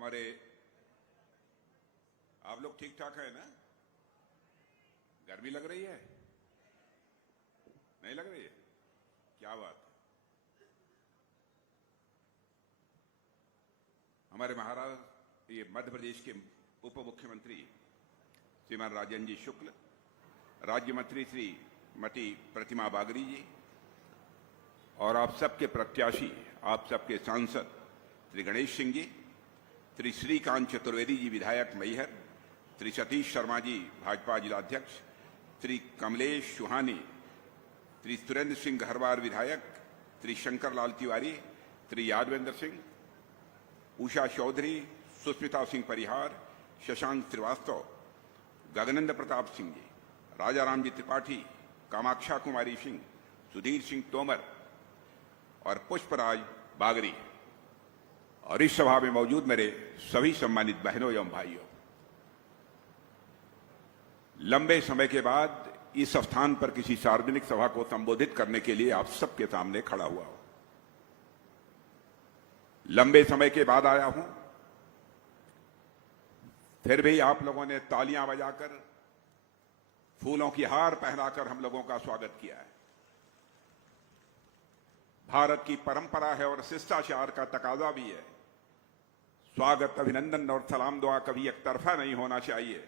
हमारे आप लोग ठीक ठाक है ना? गर्मी लग रही है? नहीं लग रही है? क्या बात है। हमारे महाराष्ट्र ये मध्य प्रदेश के उप मुख्यमंत्री श्रीमान राजेंद्र जी शुक्ल, राज्य मंत्री श्री मती प्रतिमा बागरी जी और आप सबके प्रत्याशी, आप सबके सांसद श्री गणेश सिंह जी, श्री श्रीकांत चतुर्वेदी जी विधायक मैहर, श्री सतीश शर्मा जी भाजपा जिलाध्यक्ष, श्री कमलेश सुहानी, श्री सुरेंद्र सिंह घरवार विधायक, श्री शंकर लाल तिवारी, श्री यादवेंद्र सिंह, उषा चौधरी, सुस्मिता सिंह परिहार, शशांक श्रीवास्तव, गगनेंद्र प्रताप सिंह जी, राजा राम जी त्रिपाठी, कामाक्षा कुमारी सिंह, सुधीर सिंह तोमर और पुष्पराज बागरी और इस सभा में मौजूद मेरे सभी सम्मानित बहनों एवं भाइयों, लंबे समय के बाद इस स्थान पर किसी सार्वजनिक सभा को संबोधित करने के लिए आप सबके सामने खड़ा हुआ हूं। लंबे समय के बाद आया हूं, फिर भी आप लोगों ने तालियां बजाकर, फूलों की हार पहनाकर हम लोगों का स्वागत किया है। भारत की परंपरा है और शिष्टाचार का तकाजा भी है। स्वागत, अभिनंदन और सलाम दुआ कभी एक तरफा नहीं होना चाहिए।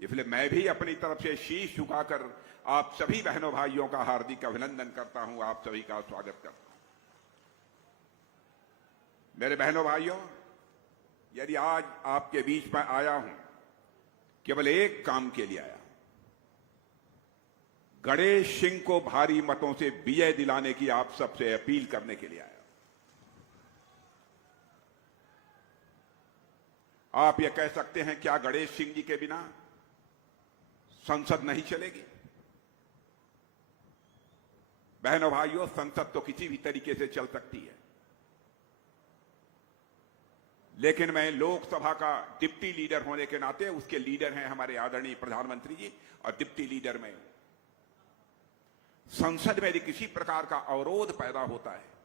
इसलिए मैं भी अपनी तरफ से शीश झुकाकर आप सभी बहनों भाइयों का हार्दिक अभिनंदन करता हूं, आप सभी का स्वागत करता हूं। मेरे बहनों भाइयों, यदि आज आपके बीच में आया हूं, केवल एक काम के लिए आया हूं, गणेश सिंह को भारी मतों से विजय दिलाने की आप सबसे अपील करने के लिए आया। आप ये कह सकते हैं, क्या गणेश सिंह जी के बिना संसद नहीं चलेगी? बहनों भाइयों, संसद तो किसी भी तरीके से चल सकती है, लेकिन मैं लोकसभा का डिप्टी लीडर होने के नाते, उसके लीडर हैं हमारे आदरणीय प्रधानमंत्री जी और डिप्टी लीडर मैं हूं। संसद में यदि किसी प्रकार का अवरोध पैदा होता है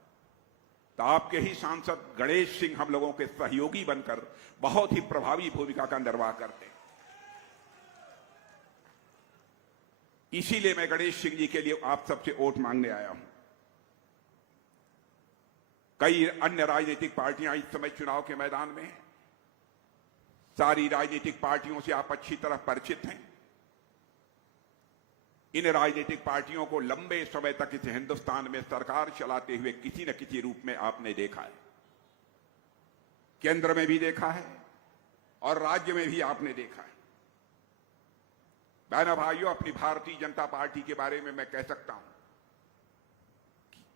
तो आपके ही सांसद गणेश सिंह हम लोगों के सहयोगी बनकर बहुत ही प्रभावी भूमिका का निर्वाह करते हैं। इसीलिए मैं गणेश सिंह जी के लिए आप सबसे वोट मांगने आया हूं। कई अन्य राजनीतिक पार्टियां इस समय चुनाव के मैदान में हैं। सारी राजनीतिक पार्टियों से आप अच्छी तरह परिचित हैं। इन राजनीतिक पार्टियों को लंबे समय तक इस हिंदुस्तान में सरकार चलाते हुए किसी न किसी रूप में आपने देखा है। केंद्र में भी देखा है और राज्य में भी आपने देखा है। बहनों भाइयों, अपनी भारतीय जनता पार्टी के बारे में मैं कह सकता हूं,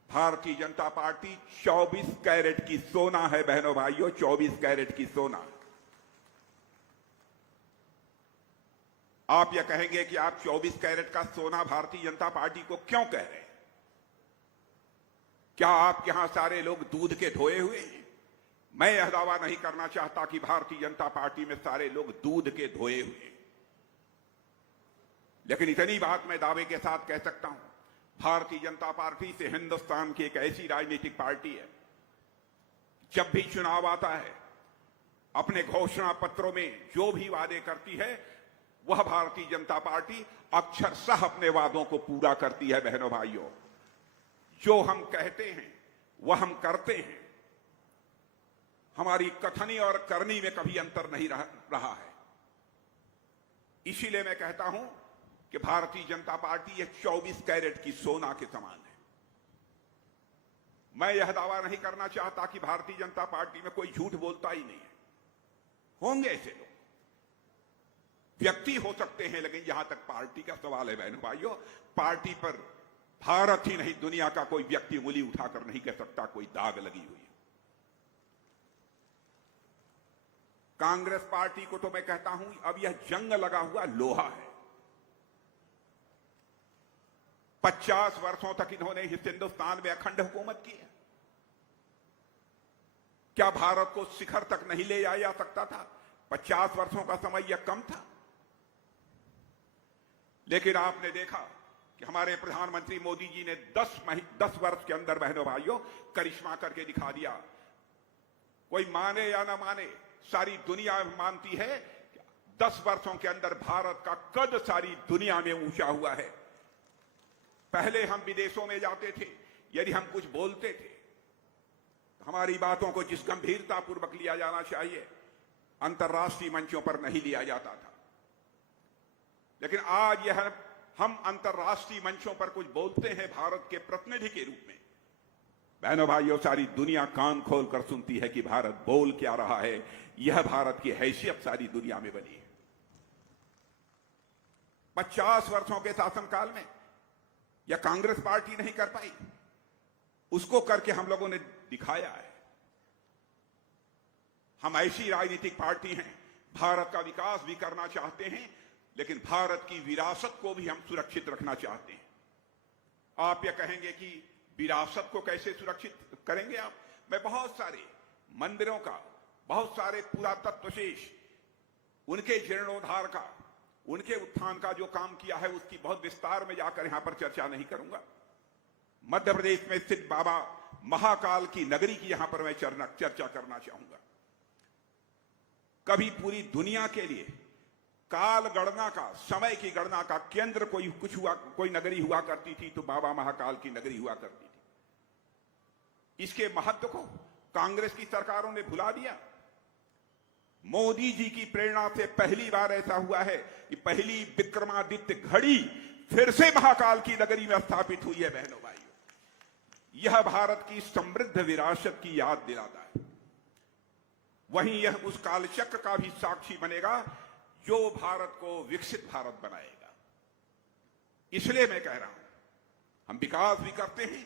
भारतीय जनता पार्टी 24 कैरेट की सोना है। बहनों भाइयों, 24 कैरेट की सोना। आप यह कहेंगे कि आप 24 कैरेट का सोना भारतीय जनता पार्टी को क्यों कह रहे हैं? क्या आपके यहां सारे लोग दूध के धोए हुए हैं? मैं यह दावा नहीं करना चाहता कि भारतीय जनता पार्टी में सारे लोग दूध के धोए हुए हैं, लेकिन इतनी बात मैं दावे के साथ कह सकता हूं, भारतीय जनता पार्टी से हिंदुस्तान की एक ऐसी राजनीतिक पार्टी है, जब भी चुनाव आता है, अपने घोषणा पत्रों में जो भी वादे करती है, वह भारतीय जनता पार्टी अक्षरशः अपने वादों को पूरा करती है। बहनों भाइयों, जो हम कहते हैं वह हम करते हैं। हमारी कथनी और करनी में कभी अंतर नहीं रहा है। इसीलिए मैं कहता हूं कि भारतीय जनता पार्टी एक 24 कैरेट की सोना के समान है। मैं यह दावा नहीं करना चाहता कि भारतीय जनता पार्टी में कोई झूठ बोलता ही नहीं है। होंगे ऐसे लोग, व्यक्ति हो सकते हैं, लेकिन जहां तक पार्टी का सवाल है बहनों भाइयों, पार्टी पर भारत ही नहीं दुनिया का कोई व्यक्ति उंगली उठाकर नहीं कह सकता कोई दाग लगी हुई है। कांग्रेस पार्टी को तो मैं कहता हूं, अब यह जंग लगा हुआ लोहा है। 50 वर्षों तक इन्होंने इस हिंदुस्तान में अखंड हुकूमत की है। क्या भारत को शिखर तक नहीं ले जाया जा सकता था? 50 वर्षों का समय यह कम था? लेकिन आपने देखा कि हमारे प्रधानमंत्री मोदी जी ने 10 वर्ष के अंदर बहनों भाइयों करिश्मा करके दिखा दिया। कोई माने या ना माने, सारी दुनिया मानती है कि 10 वर्षों के अंदर भारत का कद सारी दुनिया में ऊंचा हुआ है। पहले हम विदेशों में जाते थे, यदि हम कुछ बोलते थे तो हमारी बातों को जिस गंभीरता पूर्वक लिया जाना चाहिए, अंतर्राष्ट्रीय मंचों पर नहीं लिया जाता था। लेकिन आज यह हम अंतर्राष्ट्रीय मंचों पर कुछ बोलते हैं भारत के प्रतिनिधि के रूप में। बहनों भाइयों, सारी दुनिया कान खोलकर सुनती है कि भारत बोल क्या रहा है। यह भारत की हैसियत सारी दुनिया में बनी है। 50 वर्षों के शासनकाल में यह कांग्रेस पार्टी नहीं कर पाई, उसको करके हम लोगों ने दिखाया है। हम ऐसी राजनीतिक पार्टी हैं, भारत का विकास भी करना चाहते हैं, लेकिन भारत की विरासत को भी हम सुरक्षित रखना चाहते हैं। आप यह कहेंगे कि विरासत को कैसे सुरक्षित करेंगे आप? मैं बहुत सारे मंदिरों का, बहुत सारे पुरातत्व शेष, उनके जीर्णोद्धार का, उनके उत्थान का जो काम किया है उसकी बहुत विस्तार में जाकर यहां पर चर्चा नहीं करूंगा। मध्य प्रदेश में स्थित बाबा महाकाल की नगरी की यहां पर मैं चर्चा करना चाहूंगा। कभी पूरी दुनिया के लिए काल गणना का, समय की गणना का केंद्र कोई नगरी हुआ करती थी तो बाबा महाकाल की नगरी हुआ करती थी। इसके महत्व को कांग्रेस की सरकारों ने भुला दिया। मोदी जी की प्रेरणा से पहली बार ऐसा हुआ है कि पहली विक्रमादित्य घड़ी फिर से महाकाल की नगरी में स्थापित हुई है। बहनों भाइयों, यह भारत की समृद्ध विरासत की याद दिलाता है। वहीं यह उस कालचक्र का भी साक्षी बनेगा जो भारत को विकसित भारत बनाएगा। इसलिए मैं कह रहा हूं, हम विकास भी करते हैं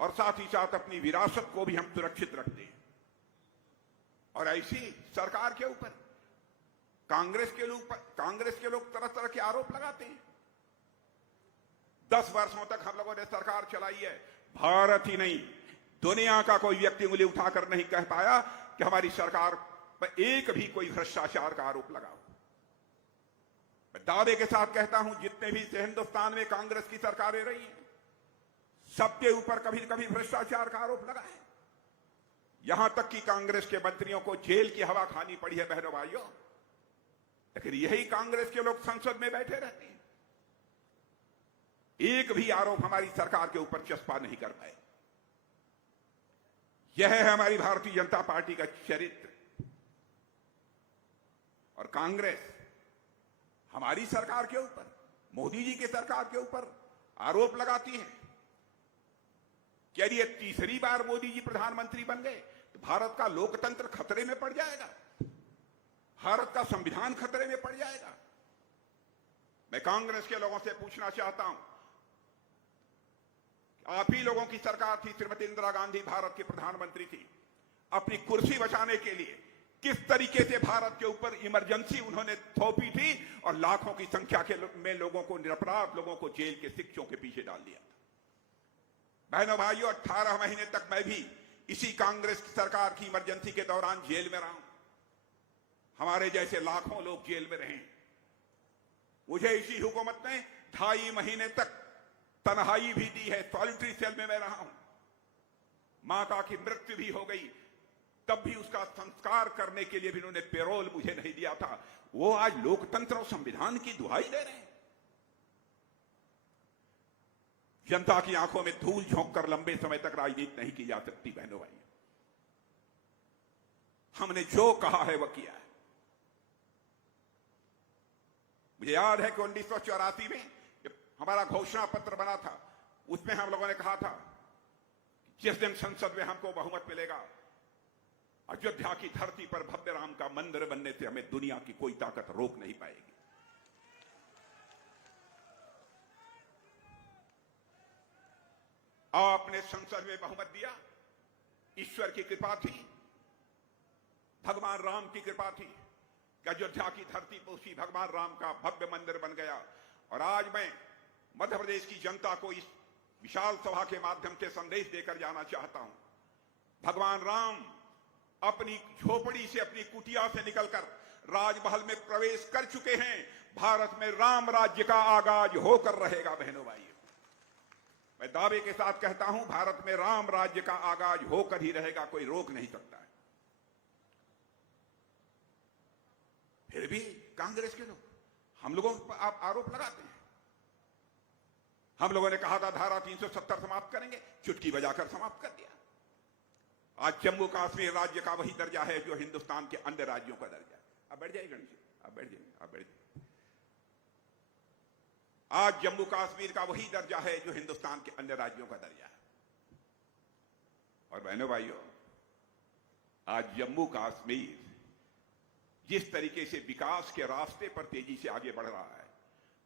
और साथ ही साथ अपनी विरासत को भी हम सुरक्षित रखते हैं। और ऐसी सरकार के ऊपर कांग्रेस के लोग तरह तरह के आरोप लगाते हैं। 10 वर्षों तक हम लोगों ने सरकार चलाई है, भारत ही नहीं दुनिया का कोई व्यक्ति उंगली उठाकर नहीं कह पाया कि हमारी सरकार पर एक भी कोई भ्रष्टाचार का आरोप लगा हो। मैं दावे के साथ कहता हूं, जितने भी हिंदुस्तान में कांग्रेस की सरकारें रही हैं, सबके ऊपर कभी न कभी भ्रष्टाचार का आरोप लगा है। यहां तक कि कांग्रेस के मंत्रियों को जेल की हवा खानी पड़ी है। बहनों भाइयों, लेकिन यही कांग्रेस के लोग संसद में बैठे रहते हैं, एक भी आरोप हमारी सरकार के ऊपर चस्पा नहीं कर पाए। यह है हमारी भारतीय जनता पार्टी का चरित्र। और कांग्रेस हमारी सरकार के ऊपर, मोदी जी की सरकार के ऊपर आरोप लगाती है कि यदि ये तीसरी बार मोदी जी प्रधानमंत्री बन गए तो भारत का लोकतंत्र खतरे में पड़ जाएगा, भारत का संविधान खतरे में पड़ जाएगा। मैं कांग्रेस के लोगों से पूछना चाहता हूं, आप ही लोगों की सरकार थी, श्रीमती इंदिरा गांधी भारत की प्रधानमंत्री थी। अपनी कुर्सी बचाने के लिए किस तरीके से भारत के ऊपर इमरजेंसी उन्होंने थोपी थी और लाखों की संख्या में लोगों को, निरपराध लोगों को जेल के शिक्षों के पीछे डाल दिया था। बहनों भाइयों, 18 महीने तक मैं भी इसी कांग्रेस की सरकार की इमरजेंसी के दौरान जेल में रहा हूं। हमारे जैसे लाखों लोग जेल में रहे। मुझे इसी हुकूमत ने 2.5 महीने तक तन्हाई भी दी है, सॉलिटरी सेल में मैं रहा हूं। माता की मृत्यु भी हो गई, तब भी उसका संस्कार करने के लिए भी उन्होंने पेरोल मुझे नहीं दिया था। वो आज लोकतंत्र और संविधान की दुहाई दे रहे हैं। जनता की आंखों में धूल झोंक कर लंबे समय तक राजनीति नहीं की जा सकती। बहनों भाई, हमने जो कहा है वह किया है। मुझे याद है कि 1984 में हमारा घोषणा पत्र बना था, उसमें हम लोगों ने कहा था जिस दिन संसद में हमको बहुमत मिलेगा, अयोध्या की धरती पर भव्य राम का मंदिर बनने से हमें दुनिया की कोई ताकत रोक नहीं पाएगी। आपने संसद में बहुमत दिया, ईश्वर की कृपा थी, भगवान राम की कृपा थी कि अयोध्या की धरती पर उसी भगवान राम का भव्य मंदिर बन गया। और आज मैं मध्य प्रदेश की जनता को इस विशाल सभा के माध्यम से संदेश देकर जाना चाहता हूं, भगवान राम अपनी झोपड़ी से, अपनी कुटिया से निकलकर राजमहल में प्रवेश कर चुके हैं। भारत में राम राज्य का आगाज होकर रहेगा। बहनों भाइयों, मैं दावे के साथ कहता हूं, भारत में राम राज्य का आगाज होकर ही रहेगा, कोई रोक नहीं सकता है। फिर भी कांग्रेस के लोग हम लोगों पर आप आरोप लगाते हैं। हम लोगों ने कहा था धारा 370 समाप्त करेंगे, चुटकी बजाकर समाप्त कर दिया। आज जम्मू कश्मीर राज्य का वही दर्जा है जो हिंदुस्तान के अन्य राज्यों का दर्जा है। अब बैठ जाइए गणेश जी, आप बैठ जाइए, आप बैठ जाइए। आज जम्मू कश्मीर का वही दर्जा है जो हिंदुस्तान के अन्य राज्यों का दर्जा है। और बहनों भाइयों, आज जम्मू कश्मीर जिस तरीके से विकास के रास्ते पर तेजी से आगे बढ़ रहा है,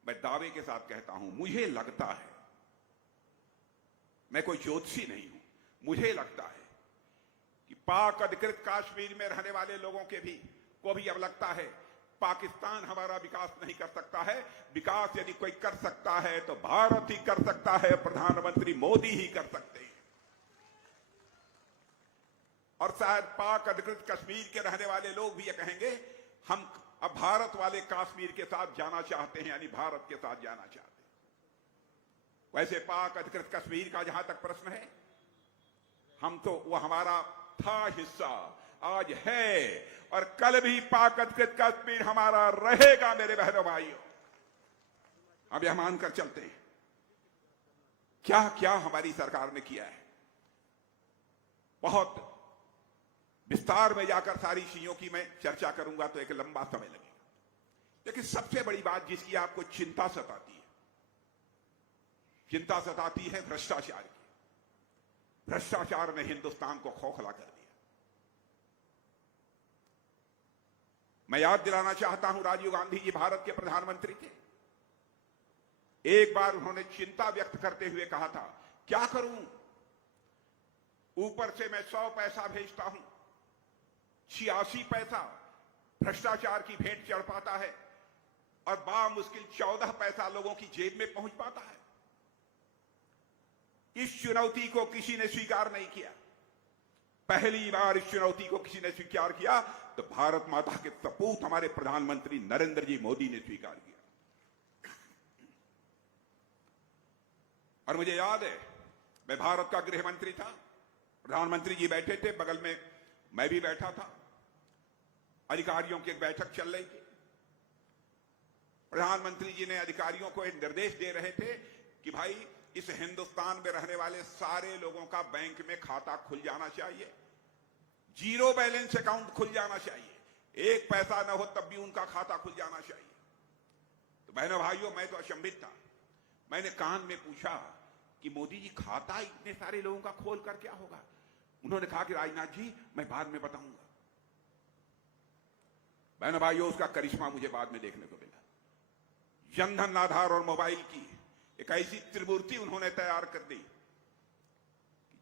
मैं दावे के साथ कहता हूं, मुझे लगता है, मैं कोई ज्योतिषी नहीं हूं, मुझे लगता है कि पाक अधिकृत कश्मीर में रहने वाले लोगों के भी को भी अब लगता है पाकिस्तान हमारा विकास नहीं कर सकता है। विकास यदि कोई कर सकता है तो भारत ही कर सकता है, प्रधानमंत्री मोदी ही कर सकते हैं। और शायद पाक अधिकृत कश्मीर के रहने वाले लोग भी ये कहेंगे, हम अब भारत वाले कश्मीर के साथ जाना चाहते हैं, यानी भारत के साथ जाना चाहते हैं। वैसे पाक अधिकृत कश्मीर का जहां तक प्रश्न है, हम तो वो हमारा था हिस्सा, आज है, और कल भी पाक अधिकृत कश्मीर हमारा रहेगा। मेरे बहनों भाइयों, अब यह मानकर चलते हैं क्या क्या हमारी सरकार ने किया है। बहुत विस्तार में जाकर सारी चीजों की मैं चर्चा करूंगा तो एक लंबा समय लगेगा, लेकिन सबसे बड़ी बात जिसकी आपको चिंता सताती है, चिंता सताती है भ्रष्टाचार की। भ्रष्टाचार ने हिंदुस्तान को खोखला कर दिया। मैं याद दिलाना चाहता हूं, राजीव गांधी जी भारत के प्रधानमंत्री थे। एक बार उन्होंने चिंता व्यक्त करते हुए कहा था, क्या करूं, ऊपर से मैं 100 पैसा भेजता हूं, 86 पैसा भ्रष्टाचार की भेंट चढ़ पाता है और बामुश्किल 14 पैसा लोगों की जेब में पहुंच पाता है। इस चुनौती को किसी ने स्वीकार नहीं किया। पहली बार इस चुनौती को किसी ने स्वीकार किया तो भारत माता के सपूत हमारे प्रधानमंत्री नरेंद्र जी मोदी ने स्वीकार किया। और मुझे याद है, मैं भारत का गृह मंत्री था, प्रधानमंत्री जी बैठे थे, बगल में मैं भी बैठा था, अधिकारियों की एक बैठक चल रही थी। प्रधानमंत्री जी ने अधिकारियों को एक निर्देश दे रहे थे कि भाई इस हिंदुस्तान में रहने वाले सारे लोगों का बैंक में खाता खुल जाना चाहिए, जीरो बैलेंस अकाउंट खुल जाना चाहिए, एक पैसा न हो तब भी उनका खाता खुल जाना चाहिए। तो बहनों भाइयों, मैं तो अचंभित था। मैंने कान में पूछा कि मोदी जी खाता इतने सारे लोगों का खोल कर क्या होगा? उन्होंने कहा कि राजनाथ जी मैं बाद में बताऊंगा। बहनों भाइयों, उसका करिश्मा मुझे बाद में देखने को मिला। जनधन आधार और मोबाइल की एक ऐसी त्रिमूर्ति उन्होंने तैयार कर दी,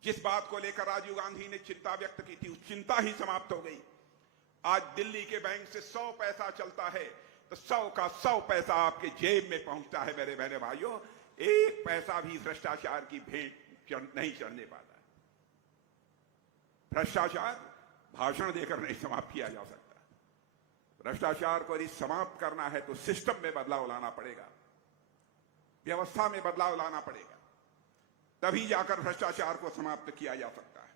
जिस बात को लेकर राजीव गांधी ने चिंता व्यक्त की थी, उस चिंता ही समाप्त हो गई। आज दिल्ली के बैंक से 100 पैसा चलता है तो 100 का 100 पैसा आपके जेब में पहुंचता है। मेरे बहने भाइयों, एक पैसा भी भ्रष्टाचार की भेंट नहीं चढ़ने पाता। भ्रष्टाचार भाषण देकर नहीं समाप्त किया जा सकता। भ्रष्टाचार को यदि समाप्त करना है तो सिस्टम में बदलाव लाना पड़ेगा, व्यवस्था में बदलाव लाना पड़ेगा, तभी जाकर भ्रष्टाचार को समाप्त किया जा सकता है।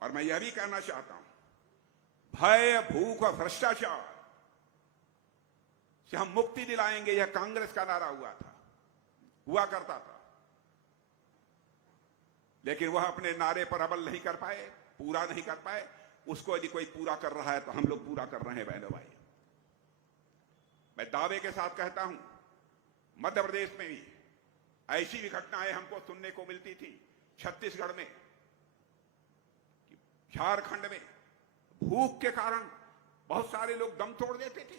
और मैं यह भी कहना चाहता हूं, भय, भूख और भ्रष्टाचार से हम मुक्ति दिलाएंगे, यह कांग्रेस का नारा हुआ करता था, लेकिन वह अपने नारे पर अमल नहीं कर पाए, पूरा नहीं कर पाए। उसको यदि कोई पूरा कर रहा है तो हम लोग पूरा कर रहे हैं। बहनों भाई, मैं दावे के साथ कहता हूं, मध्य प्रदेश में भी ऐसी भी घटनाएं हमको सुनने को मिलती थी, छत्तीसगढ़ में, झारखंड में भूख के कारण बहुत सारे लोग दम तोड़ देते थे।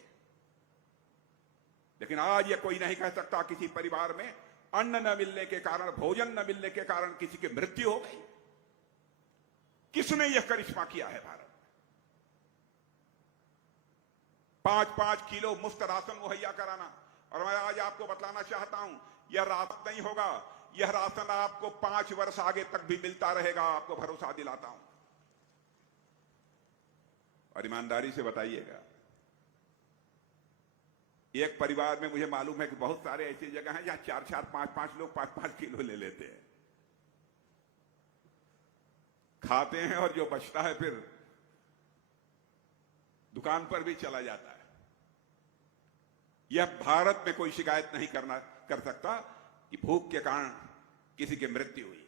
लेकिन आज यह कोई नहीं कह सकता किसी परिवार में अन्न न मिलने के कारण, भोजन न मिलने के कारण किसी की मृत्यु हो गई। किसने यह करिश्मा किया है भारत में? 5-5 किलो मुफ्त राशन मुहैया कराना। और मैं आज आपको बतलाना चाहता हूं, यह राशन नहीं होगा, यह राशन आपको 5 वर्ष आगे तक भी मिलता रहेगा, आपको भरोसा दिलाता हूं। और ईमानदारी से बताइएगा, एक परिवार में मुझे मालूम है कि बहुत सारे ऐसी जगह हैं जहां 4-4, 5-5 लोग 5-5 किलो ले लेते हैं, खाते हैं, और जो बचता है फिर दुकान पर भी चला जाता है। यह भारत में कोई शिकायत नहीं कर सकता कि भूख के कारण किसी की मृत्यु हुई है।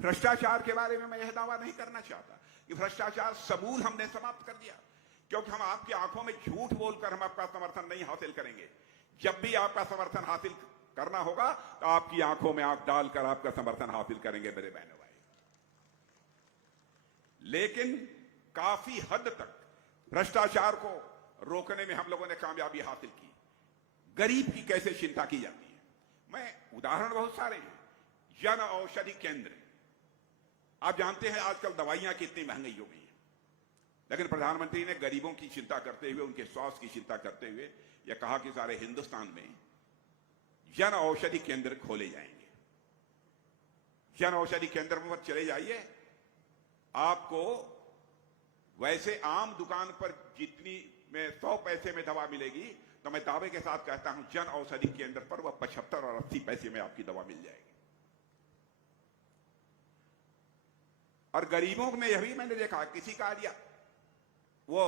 भ्रष्टाचार के बारे में मैं यह दावा नहीं करना चाहता कि भ्रष्टाचार समूल हमने समाप्त कर दिया, क्योंकि हम आपकी आंखों में झूठ बोलकर हम आपका समर्थन नहीं हासिल करेंगे। जब भी आपका समर्थन हासिल करना होगा तो आपकी आंखों में आंख डालकर आपका समर्थन हासिल करेंगे मेरे बहनों भाई। लेकिन काफी हद तक भ्रष्टाचार को रोकने में हम लोगों ने कामयाबी हासिल की। गरीब की कैसे चिंता की जाती है, मैं उदाहरण बहुत सारे हैं। जन औषधि केंद्र, आप जानते हैं आजकल दवाइयां कितनी महंगी हो गई हैं, लेकिन प्रधानमंत्री ने गरीबों की चिंता करते हुए, उनके स्वास्थ्य की चिंता करते हुए यह कहा कि सारे हिंदुस्तान में जन औषधि केंद्र खोले जाएंगे। जन औषधि केंद्र पर चले जाइए, आपको वैसे आम दुकान पर जितनी में 100 पैसे में दवा मिलेगी, तो मैं दावे के साथ कहता हूं जन औषधि केंद्र पर वह 75 और 80 पैसे में आपकी दवा मिल जाएगी। और गरीबों में यह भी मैंने देखा, किसी का दिया वो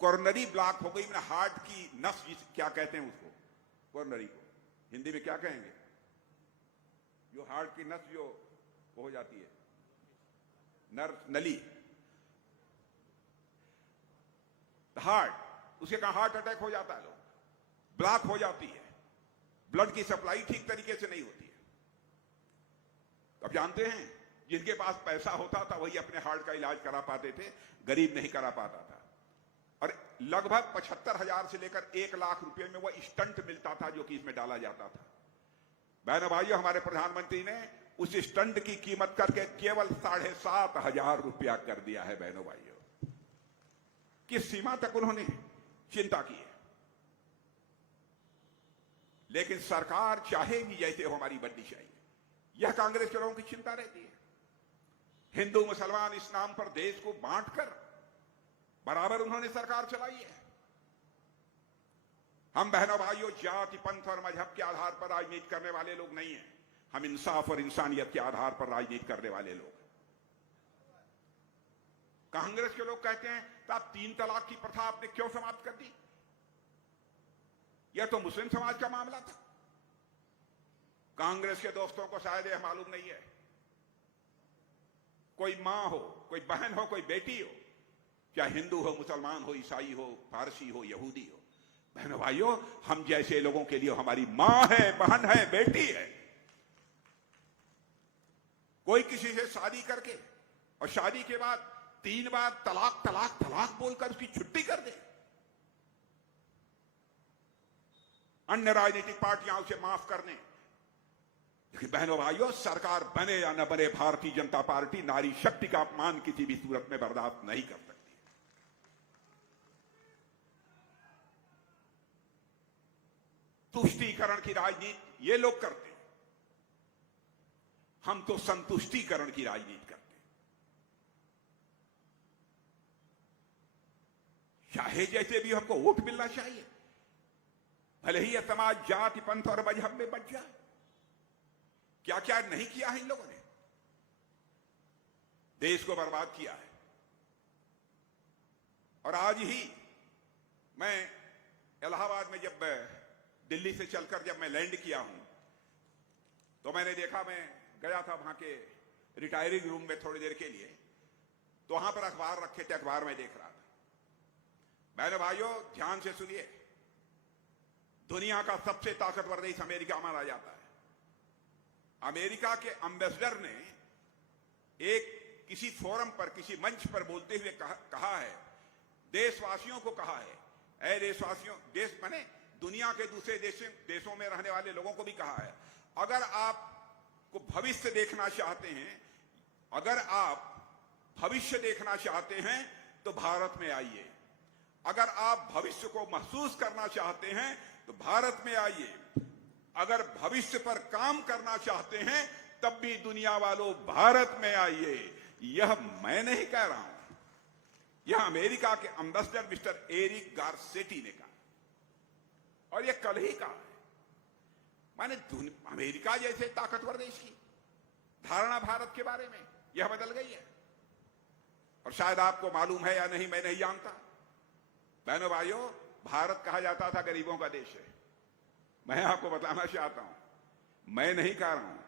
कोरोनरी ब्लॉक हो गई, मैंने हार्ट की नस, क्या कहते हैं उसको, कोरोनरी को हिंदी में क्या कहेंगे, जो हार्ट की नस जो हो जाती है, नली, हार्ट, उसे कहा हार्ट अटैक हो जाता है, लोग ब्लॉक हो जाती है, ब्लड की सप्लाई ठीक तरीके से नहीं होती है। अब जानते हैं जिनके पास पैसा होता था वही अपने हार्ट का इलाज करा पाते थे, गरीब नहीं करा पाता था। और लगभग 75,000 से लेकर 1 लाख रुपए में वह स्टंट मिलता था जो कि इसमें डाला जाता था। बहनों भाइयों, हमारे प्रधानमंत्री ने उस स्टंट की कीमत करके केवल 7,500 रुपया कर दिया है। बहनों भाइयों, किस सीमा तक उन्होंने चिंता की है। लेकिन सरकार चाहेगी जैसे हो हमारी बननी चाहिए, यह कांग्रेस के लोगों की चिंता रहती है। हिंदू मुसलमान इस नाम पर देश को बांटकर बराबर उन्होंने सरकार चलाई है। हम बहनों भाइयों जाति, पंथ और मजहब के आधार पर राजनीति करने वाले लोग नहीं हैं। हम इंसाफ और इंसानियत के आधार पर राजनीति करने वाले लोग। कांग्रेस के लोग कहते हैं तो आप 3 तलाक की प्रथा आपने क्यों समाप्त कर दी? यह तो मुस्लिम समाज का मामला था। कांग्रेस के दोस्तों को शायद यह मालूम नहीं है, कोई मां हो, कोई बहन हो, कोई बेटी हो, चाहे हिंदू हो, मुसलमान हो, ईसाई हो, पारसी हो, यहूदी हो, बहनों भाइयों, हम जैसे लोगों के लिए हमारी मां है, बहन है, बेटी है। कोई किसी से शादी करके और शादी के बाद 3 बार तलाक तलाक तलाक बोलकर उसकी छुट्टी कर दे, अन्य राजनीतिक पार्टियां उसे माफ करने। लेकिन बहनों भाइयों, सरकार बने या न बने, भारतीय जनता पार्टी नारी शक्ति का अपमान किसी भी सूरत में बर्दाश्त नहीं कर सकती। तुष्टीकरण की राजनीति ये लोग करते हैं, हम तो संतुष्टीकरण की राजनीति करते हैं। चाहे जैसे भी हमको वोट मिलना चाहिए, भले ही यह समाज जाति, पंथ और मजहब में बच जाए। क्या क्या नहीं किया है इन लोगों ने, देश को बर्बाद किया है। और आज ही मैं इलाहाबाद में जब दिल्ली से चलकर जब मैं लैंड किया हूं, तो मैंने देखा, मैं गया था वहां के रिटायरिंग रूम में थोड़ी देर के लिए, तो वहां पर अखबार रखे थे, अखबार में देख रहा था। बहनों भाइयों, ध्यान से सुनिए, दुनिया का सबसे ताकतवर देश अमेरिका माना जाता है। अमेरिका के एम्बेसडर ने एक किसी फोरम पर, किसी मंच पर बोलते हुए कहा है, देशवासियों को कहा है, ऐ देशवासियों, देश माने दुनिया के दूसरे देशों में रहने वाले लोगों को भी कहा है, अगर आपको भविष्य देखना चाहते हैं, अगर आप भविष्य देखना चाहते हैं तो भारत में आइए। अगर आप भविष्य को महसूस करना चाहते हैं तो भारत में आइए। अगर भविष्य पर काम करना चाहते हैं तब भी दुनिया वालों भारत में आइए। यह मैं नहीं कह रहा हूं, यह अमेरिका के एम्बेसडर मिस्टर एरिक गारसेटी ने कहा, और यह कल ही कहा है। माने अमेरिका जैसे ताकतवर देश की धारणा भारत के बारे में यह बदल गई है। और शायद आपको मालूम है या नहीं, मैं नहीं जानता, बहनों भाइयों, भारत कहा जाता था गरीबों का देश है। मैं आपको बताना चाहता हूं, मैं नहीं कह रहा हूं,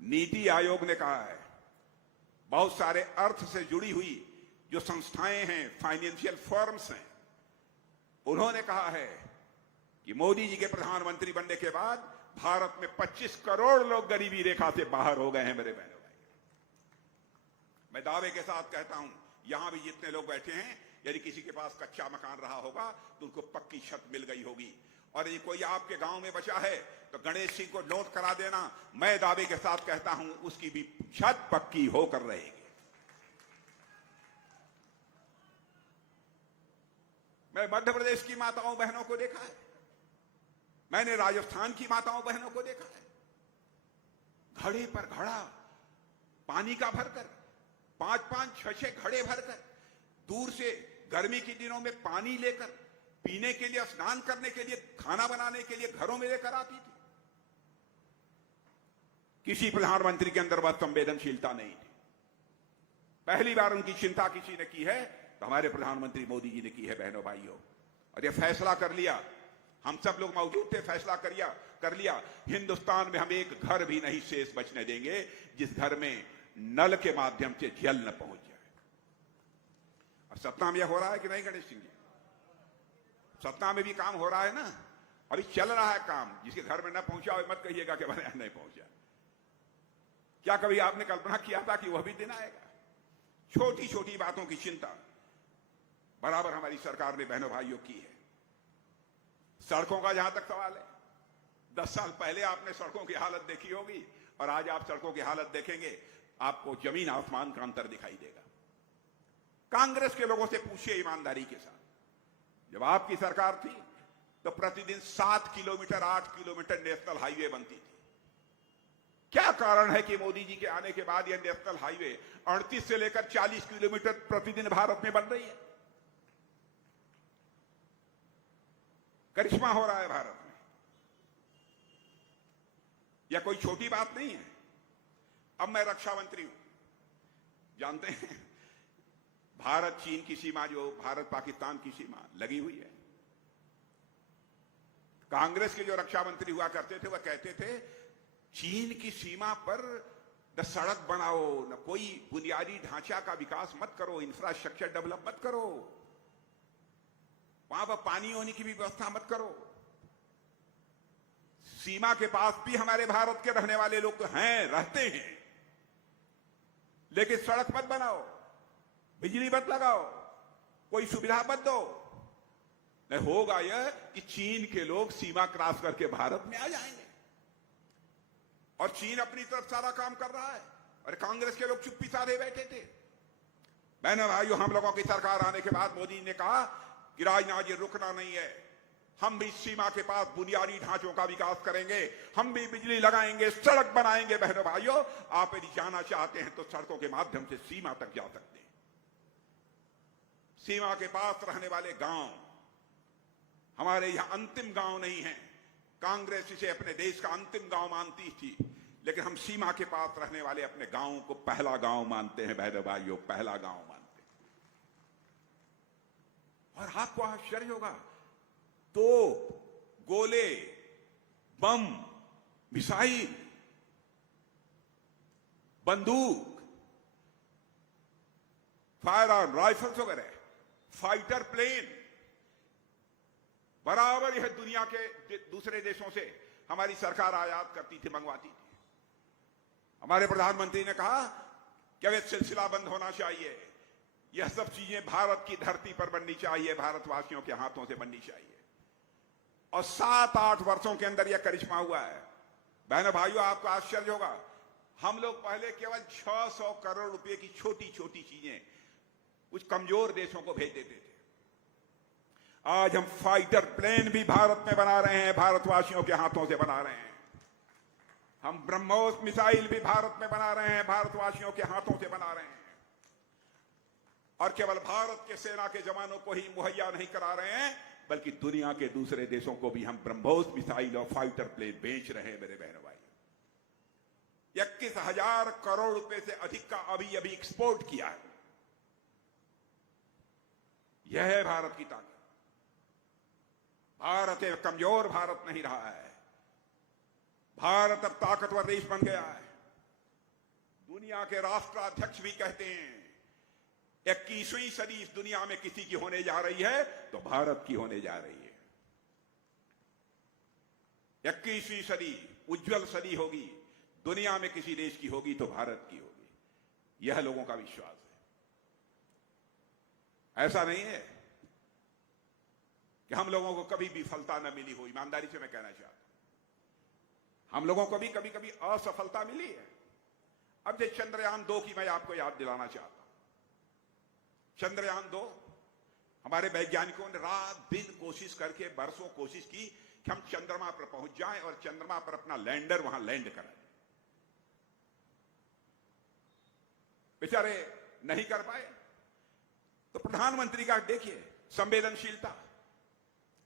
नीति आयोग ने कहा है। बहुत सारे अर्थ से जुड़ी हुई जो संस्थाएं हैं, फाइनेंशियल फर्म्स हैं, उन्होंने कहा है कि मोदी जी के प्रधानमंत्री बनने के बाद भारत में 25 करोड़ लोग गरीबी रेखा से बाहर हो गए हैं। मेरे बहनों भाई, मैं दावे के साथ कहता हूं, यहां भी जितने लोग बैठे हैं, यदि किसी के पास कच्चा मकान रहा होगा तो उनको पक्की छत मिल गई होगी। और यदि कोई आपके गांव में बचा है तो गणेश सिंह को नोट करा देना। मैं दावे के साथ कहता हूं, उसकी भी छत पक्की होकर रहेगी। मैं मध्य प्रदेश की माताओं बहनों को देखा है, मैंने राजस्थान की माताओं बहनों को देखा है, घड़े पर घड़ा पानी का भरकर, 5-5, 6-6 घड़े भरकर दूर से गर्मी के दिनों में पानी लेकर पीने के लिए, स्नान करने के लिए, खाना बनाने के लिए घरों में लेकर आती थी। किसी प्रधानमंत्री के अंदर वह संवेदनशीलता नहीं थी। पहली बार उनकी चिंता किसी ने की है तो हमारे प्रधानमंत्री मोदी जी ने की है बहनों भाइयों। और यह फैसला कर लिया, हम सब लोग मौजूद थे, फैसला कर लिया, हिंदुस्तान में हम एक घर भी नहीं शेष बचने देंगे जिस घर में नल के माध्यम से जल न पहुंच जाए। और सतना में यह हो रहा है कि नहीं गणेश सिंह जी? सतना में भी काम हो रहा है ना, अभी चल रहा है काम। जिसके घर में न पहुंचा मत कहिएगा कि मैंने नहीं पहुंचा। क्या कभी आपने कल्पना किया था कि वह भी दिन आएगा? छोटी छोटी बातों की चिंता बराबर हमारी सरकार ने बहनों भाइयों की है। सड़कों का जहां तक सवाल है, 10 साल पहले आपने सड़कों की हालत देखी होगी और आज आप सड़कों की हालत देखेंगे, आपको जमीन आसमान का अंतर दिखाई देगा। कांग्रेस के लोगों से पूछिए ईमानदारी के साथ, जब आपकी सरकार थी तो प्रतिदिन 7 किलोमीटर 8 किलोमीटर नेशनल हाईवे बनती थी। क्या कारण है कि मोदी जी के आने के बाद यह नेशनल हाईवे 38 से लेकर 40 किलोमीटर प्रतिदिन भारत में बन रही है? करिश्मा हो रहा है भारत में। यह कोई छोटी बात नहीं है। अब मैं रक्षा मंत्री हूं, जानते हैं भारत चीन की सीमा, जो भारत पाकिस्तान की सीमा लगी हुई है, कांग्रेस के जो रक्षा मंत्री हुआ करते थे वह कहते थे चीन की सीमा पर न सड़क बनाओ, न कोई बुनियादी ढांचा का विकास मत करो, इंफ्रास्ट्रक्चर डेवलप मत करो, वहां पर पानी होने की भी व्यवस्था मत करो। सीमा के पास भी हमारे भारत के रहने वाले लोग हैं, रहते हैं, लेकिन सड़क मत बनाओ, बिजली मत लगाओ, कोई सुविधा मत दो। नहीं होगा यह कि चीन के लोग सीमा क्रॉस करके भारत में आ जाएंगे और चीन अपनी तरफ सारा काम कर रहा है और कांग्रेस के लोग चुप्पी साधे बैठे थे। बहनों भाइयों, हम लोगों की सरकार आने के बाद मोदी ने कहा कि राजनाथ जी रुकना नहीं है, हम भी सीमा के पास बुनियादी ढांचों का विकास करेंगे, हम भी बिजली लगाएंगे, सड़क बनाएंगे। बहनों भाइयों, आप यदि जाना चाहते हैं तो सड़कों के माध्यम से सीमा तक जा सकते हैं। सीमा के पास रहने वाले गांव हमारे यहां अंतिम गांव नहीं है। कांग्रेस इसे अपने देश का अंतिम गांव मानती थी, लेकिन हम सीमा के पास रहने वाले अपने गांवों को पहला गांव मानते हैं। बहनों भाइयों, पहला गांव मानते हैं। और आपको आश्चर्य होगा, तो गोले, बम, मिसाइल, बंदूक, फायर आर्म राइफल्स वगैरह, फाइटर प्लेन बराबर यह दुनिया के दूसरे देशों से हमारी सरकार आयात करती थी, मंगवाती थी। हमारे प्रधानमंत्री ने कहा कि अब यह सिलसिला बंद होना चाहिए, यह सब चीजें भारत की धरती पर बननी चाहिए, भारतवासियों के हाथों से बननी चाहिए। और 7-8 वर्षों के अंदर यह करिश्मा हुआ है। बहनों भाइयों, आपको आश्चर्य होगा, हम लोग पहले केवल 600 करोड़ रुपए की छोटी छोटी चीजें कुछ कमजोर देशों को भेज देते थे। आज हम फाइटर प्लेन भी भारत में बना रहे हैं, भारतवासियों के हाथों से बना रहे हैं। हम ब्रह्मोस मिसाइल भी भारत में बना रहे हैं, भारतवासियों के हाथों से बना रहे हैं। और केवल भारत के सेना के जवानों को ही मुहैया नहीं करा रहे हैं, बल्कि दुनिया के दूसरे देशों को भी हम ब्रह्मोस मिसाइल और फाइटर प्लेन बेच रहे हैं। मेरे बहनों भाई, 21,000 करोड़ रुपए से अधिक का अभी अभी एक्सपोर्ट किया है। यह है भारत की ताकत। भारत एक कमजोर भारत नहीं रहा है। भारत अब ताकतवर देश बन गया है। दुनिया के राष्ट्राध्यक्ष भी कहते हैं 21वीं सदी इस दुनिया में किसी की होने जा रही है तो भारत की होने जा रही है। 21वीं सदी उज्जवल सदी होगी, दुनिया में किसी देश की होगी तो भारत की होगी, यह लोगों का विश्वास है। ऐसा नहीं है कि हम लोगों को कभी विफलता न मिली हो। ईमानदारी से मैं कहना चाहता हूं, हम लोगों को भी कभी कभी असफलता मिली है। अब जो चंद्रयान 2 की मैं आपको याद दिलाना चाहता हूं। चंद्रयान 2 हमारे वैज्ञानिकों ने रात दिन कोशिश करके बरसों कोशिश की कि हम चंद्रमा पर पहुंच जाएं और चंद्रमा पर अपना लैंडर वहां लैंड कराएं। बेचारे नहीं कर पाए। तो प्रधानमंत्री का देखिए संवेदनशीलता।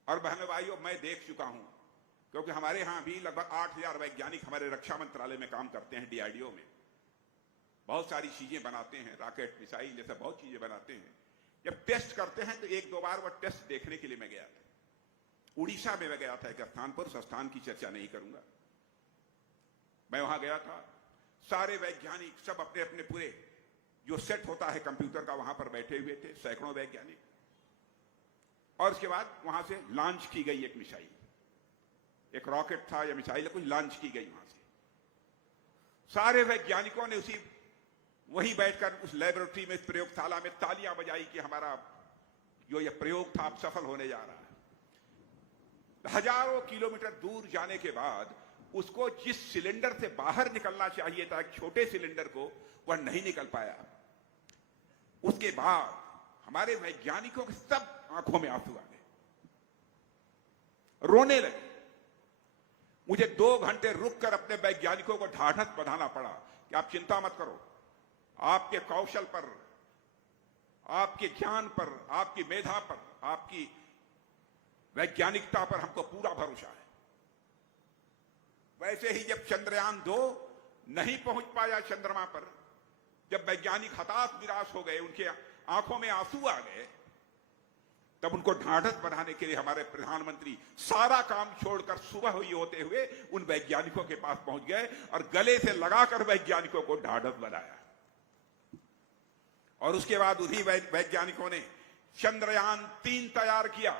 और बहनों भाइयों, मैं देख चुका हूं, क्योंकि हमारे यहां भी लगभग 8000 वैज्ञानिक हमारे रक्षा मंत्रालय में काम करते हैं, डीआरडीओ में। बहुत सारी चीजें बनाते हैं, रॉकेट, मिसाइल जैसे बहुत चीजें बनाते हैं। जब टेस्ट करते हैं तो 1-2 बार वह टेस्ट देखने के लिए मैं गया था। उड़ीसा में मैं गया था एक स्थान पर, उस स्थान की चर्चा नहीं करूंगा। मैं वहां गया था, सारे वैज्ञानिक सब अपने अपने पूरे जो सेट होता है कंप्यूटर का वहां पर बैठे हुए थे, सैकड़ों वैज्ञानिक। और उसके बाद वहां से लॉन्च की गई एक मिसाइल, एक रॉकेट था या मिसाइल कुछ लॉन्च की गई वहां से। सारे वैज्ञानिकों ने उसी वहीं बैठकर उस लेबोरेटरी में, प्रयोगशाला में तालियां बजाई कि हमारा जो यह प्रयोग था अब सफल होने जा रहा है। हजारों किलोमीटर दूर जाने के बाद उसको जिस सिलेंडर से बाहर निकलना चाहिए था, एक छोटे सिलेंडर को, वह नहीं निकल पाया। उसके बाद हमारे वैज्ञानिकों के सब आंखों में आंसू आ गए, रोने लगे। मुझे 2 घंटे रुककर अपने वैज्ञानिकों को ढाढ़स बंधाना पड़ा कि आप चिंता मत करो, आपके कौशल पर, आपके ज्ञान पर, आपकी मेधा पर, आपकी वैज्ञानिकता पर हमको पूरा भरोसा है। वैसे ही जब चंद्रयान 2 नहीं पहुंच पाया चंद्रमा पर, जब वैज्ञानिक हताश निराश हो गए, उनके आंखों में आंसू आ गए, तब उनको ढाढ़स बढ़ाने के लिए हमारे प्रधानमंत्री सारा काम छोड़कर सुबह हुई होते हुए उन वैज्ञानिकों के पास पहुंच गए और गले से लगाकर वैज्ञानिकों को ढाढ़स बनाया। और उसके बाद उन्हीं वैज्ञानिकों ने चंद्रयान 3 तैयार किया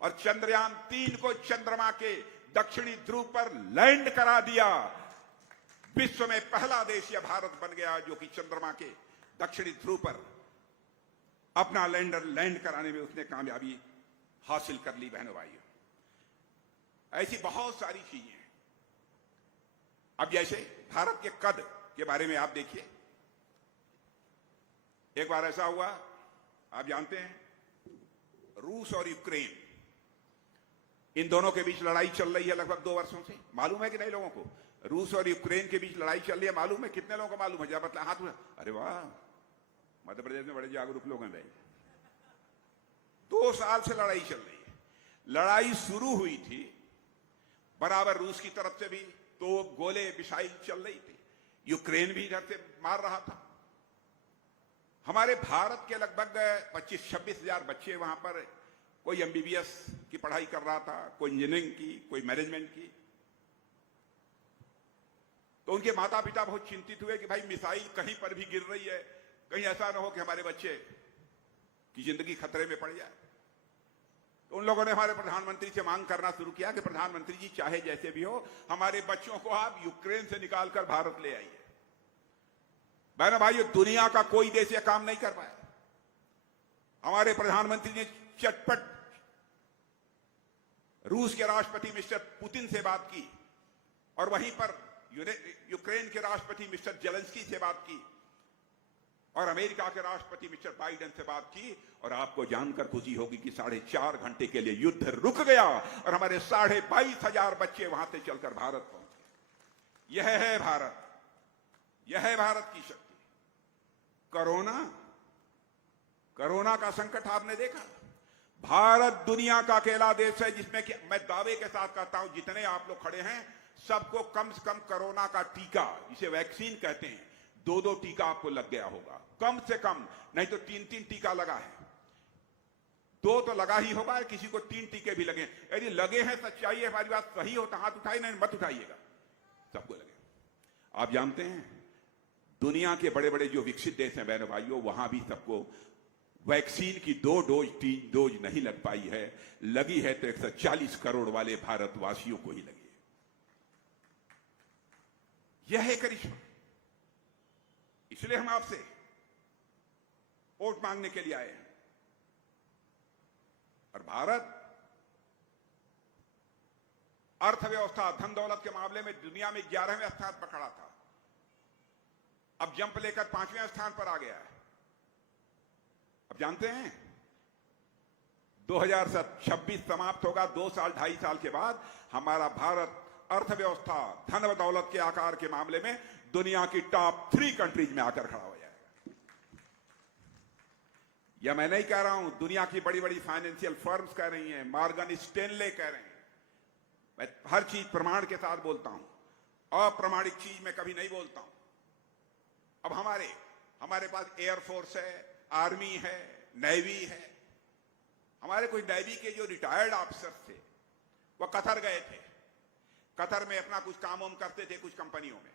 और चंद्रयान 3 को चंद्रमा के दक्षिणी ध्रुव पर लैंड करा दिया। विश्व में पहला देश यह भारत बन गया जो कि चंद्रमा के दक्षिणी ध्रुव पर अपना लैंडर लैंड कराने में उसने कामयाबी हासिल कर ली। बहनों भाइयों, ऐसी बहुत सारी चीजें हैं। अब जैसे भारत के कद के बारे में आप देखिए, एक बार ऐसा हुआ, आप जानते हैं, रूस और यूक्रेन, इन दोनों के बीच लड़ाई चल रही है लगभग 2 वर्षों से। मालूम है कि नहीं लोगों को? रूस और यूक्रेन के बीच लड़ाई चल रही है, मालूम है? कितने लोगों को मालूम है? जरा मतलब हाथ में। अरे वाह, मध्य प्रदेश में बड़े जागरूक लोग हैं भाई। 2 साल से लड़ाई चल रही है। लड़ाई शुरू हुई थी, बराबर रूस की तरफ से भी तो गोले मिसाइल चल रही थी, यूक्रेन भी इधर से मार रहा था। हमारे भारत के लगभग 25-26 हजार बच्चे वहां पर, कोई एमबीबीएस की पढ़ाई कर रहा था, कोई इंजीनियरिंग की, कोई मैनेजमेंट की। तो उनके माता पिता बहुत चिंतित हुए कि भाई मिसाइल कहीं पर भी गिर रही है, कहीं ऐसा ना हो कि हमारे बच्चे की जिंदगी खतरे में पड़ जाए। तो उन लोगों ने हमारे प्रधानमंत्री से मांग करना शुरू किया कि प्रधानमंत्री जी, चाहे जैसे भी हो, हमारे बच्चों को आप यूक्रेन से निकालकर भारत ले आइए। बहनों भाइयों, दुनिया का कोई देश यह काम नहीं कर पाया। हमारे प्रधानमंत्री ने चटपट रूस के राष्ट्रपति मिस्टर पुतिन से बात की और वहीं पर यूक्रेन के राष्ट्रपति मिस्टर जेलेंस्की से बात की और अमेरिका के राष्ट्रपति मिस्टर बाइडेन से बात की। और आपको जानकर खुशी होगी कि 4.5 घंटे के लिए युद्ध रुक गया और हमारे 22,500 बच्चे वहां से चलकर भारत पहुंच गए। यह है भारत, यह है भारत की शक्ति। कोरोना का संकट आपने देखा। भारत दुनिया का अकेला देश है जिसमें कि मैं दावे के साथ कहता हूं, जितने आप लोग खड़े हैं सबको कम से कम कोरोना का टीका, जिसे वैक्सीन कहते हैं, 2-2 टीका आपको लग गया होगा, कम से कम, नहीं तो 3-3 टीका लगा है। 2 तो लगा ही होगा, किसी को 3 टीके भी लगे। यदि लगे हैं, सच्चाई है, हमारी बात सही हो तो हाथ उठाइए, नहीं मत उठाइएगा। सबको लगे। आप जानते हैं दुनिया के बड़े बड़े जो विकसित देश हैं बहनों भाइयों, वहां भी सबको वैक्सीन की 2 डोज 3 डोज नहीं लग पाई है। लगी है तो 140 करोड़ वाले भारतवासियों को ही लगी है। यह है करिश्मा। इसलिए हम आपसे वोट मांगने के लिए आए हैं। और भारत अर्थव्यवस्था, धन दौलत के मामले में दुनिया में 11वें स्थान पर खड़ा था, अब जंप लेकर 5वें स्थान पर आ गया है। अब जानते हैं 2026 समाप्त होगा, 2 साल 2.5 साल के बाद हमारा भारत अर्थव्यवस्था, धन व दौलत के आकार के मामले में दुनिया की टॉप 3 कंट्रीज में आकर खड़ा हो जाएगा। यह मैं नहीं कह रहा हूं, दुनिया की बड़ी बड़ी फाइनेंशियल फर्म्स कह रही हैं, मॉर्गन स्टैनले कह रहे हैं। मैं हर चीज प्रमाण के साथ बोलता हूं, अप्रमाणिक चीज मैं कभी नहीं बोलता हूं। अब हमारे पास एयरफोर्स है, आर्मी है, नेवी है। हमारे कुछ नेवी के जो रिटायर्ड ऑफिसर्स थे वह कतर गए थे। कतर में अपना कुछ काम वाम करते थे कुछ कंपनियों में।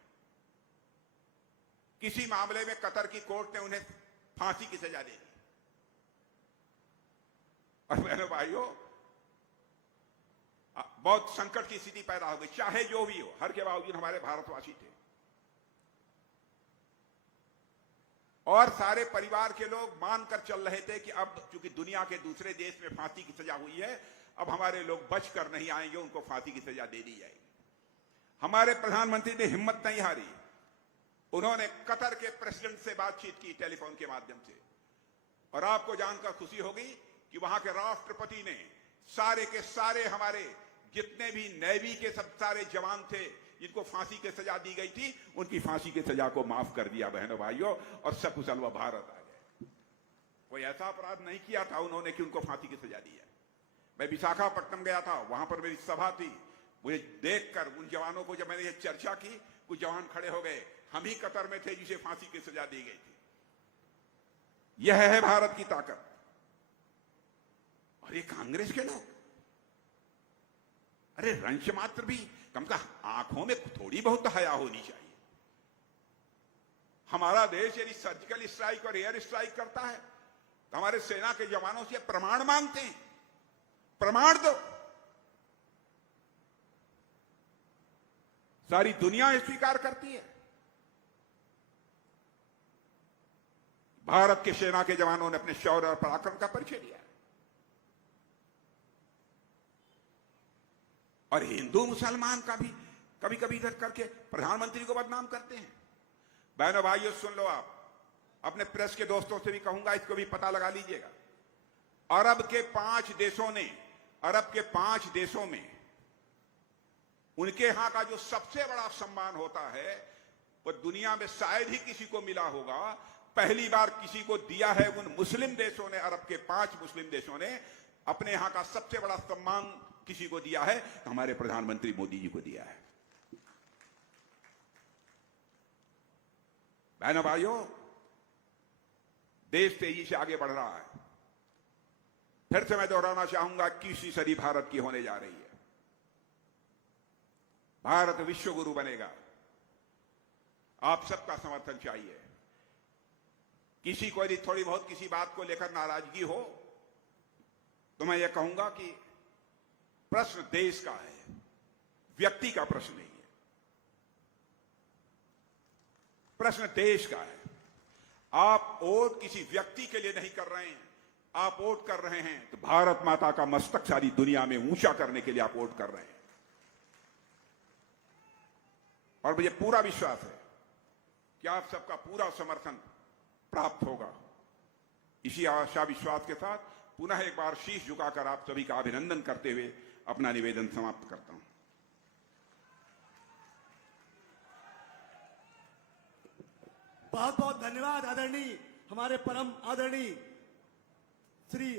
किसी मामले में कतर की कोर्ट ने उन्हें फांसी की सजा दे दी। और बहनों भाइयों, बहुत संकट की स्थिति पैदा हो गई। चाहे जो भी हो, हर के बावजूद हमारे भारतवासी थे और सारे परिवार के लोग मानकर चल रहे थे कि अब चूंकि दुनिया के दूसरे देश में फांसी की सजा हुई है, अब हमारे लोग बच कर नहीं आएंगे, उनको फांसी की सजा दे दी जाएगी। हमारे प्रधानमंत्री ने हिम्मत नहीं हारी। उन्होंने कतर के प्रेसिडेंट से बातचीत की टेलीफोन के माध्यम से, और आपको जानकर खुशी होगी कि वहां के राष्ट्रपति ने सारे के सारे हमारे जितने भी नेवी के सब सारे जवान थे जिनको फांसी की सजा दी गई थी, उनकी फांसी की सजा को माफ कर दिया बहनों भाइयों, और सकुशल वह भारत आ गए। कोई ऐसा अपराध नहीं किया था उन्होंने कि उनको फांसी की सजा दी है। मैं विशाखापट्टनम गया था, वहां पर मेरी सभा थी। मुझे देखकर उन जवानों को जब मैंने ये चर्चा की, कुछ जवान खड़े हो गए, हम ही कतर में थे जिसे फांसी की सजा दी गई थी। यह है भारत की ताकत। और ये कांग्रेस के लोग, अरे रंश मात्र भी कम का आंखों में थोड़ी बहुत हया होनी चाहिए। हमारा देश यदि सर्जिकल स्ट्राइक और एयर स्ट्राइक करता है तो हमारे सेना के जवानों से प्रमाण मांगते हैं, प्रमाण दो। सारी दुनिया स्वीकार करती है। भारत के सेना के जवानों ने अपने शौर्य और पराक्रम का परिचय दिया। और हिंदू मुसलमान का भी कभी कभी इधर करके प्रधानमंत्री को बदनाम करते हैं। बहनों भाइयों सुन लो, आप अपने प्रेस के दोस्तों से भी कहूंगा, इसको भी पता लगा लीजिएगा। अरब के 5 देशों में उनके यहां का जो सबसे बड़ा सम्मान होता है वो दुनिया में शायद ही किसी को मिला होगा। पहली बार किसी को दिया है उन मुस्लिम देशों ने, अरब के 5 मुस्लिम देशों ने अपने यहां का सबसे बड़ा सम्मान किसी को दिया है तो हमारे प्रधानमंत्री मोदी जी को दिया है। बहनों भाइयों, देश तेजी से आगे बढ़ रहा है। फिर से मैं दोहराना चाहूंगा, 21वीं सदी भारत की होने जा रही है। भारत विश्व गुरु बनेगा। आप सबका समर्थन चाहिए। किसी को यदि थोड़ी बहुत किसी बात को लेकर नाराजगी हो तो मैं ये कहूंगा कि प्रश्न देश का है, व्यक्ति का प्रश्न नहीं है। प्रश्न देश का है। आप वोट किसी व्यक्ति के लिए नहीं कर रहे हैं, आप वोट कर रहे हैं तो भारत माता का मस्तक सारी दुनिया में ऊंचा करने के लिए आप वोट कर रहे हैं। और मुझे पूरा विश्वास है कि आप सबका पूरा समर्थन प्राप्त होगा। इसी आशा विश्वास के साथ पुनः एक बार शीश झुकाकर आप सभी का अभिनंदन करते हुए अपना निवेदन समाप्त करता हूं। बहुत बहुत धन्यवाद आदरणीय, हमारे परम आदरणीय श्री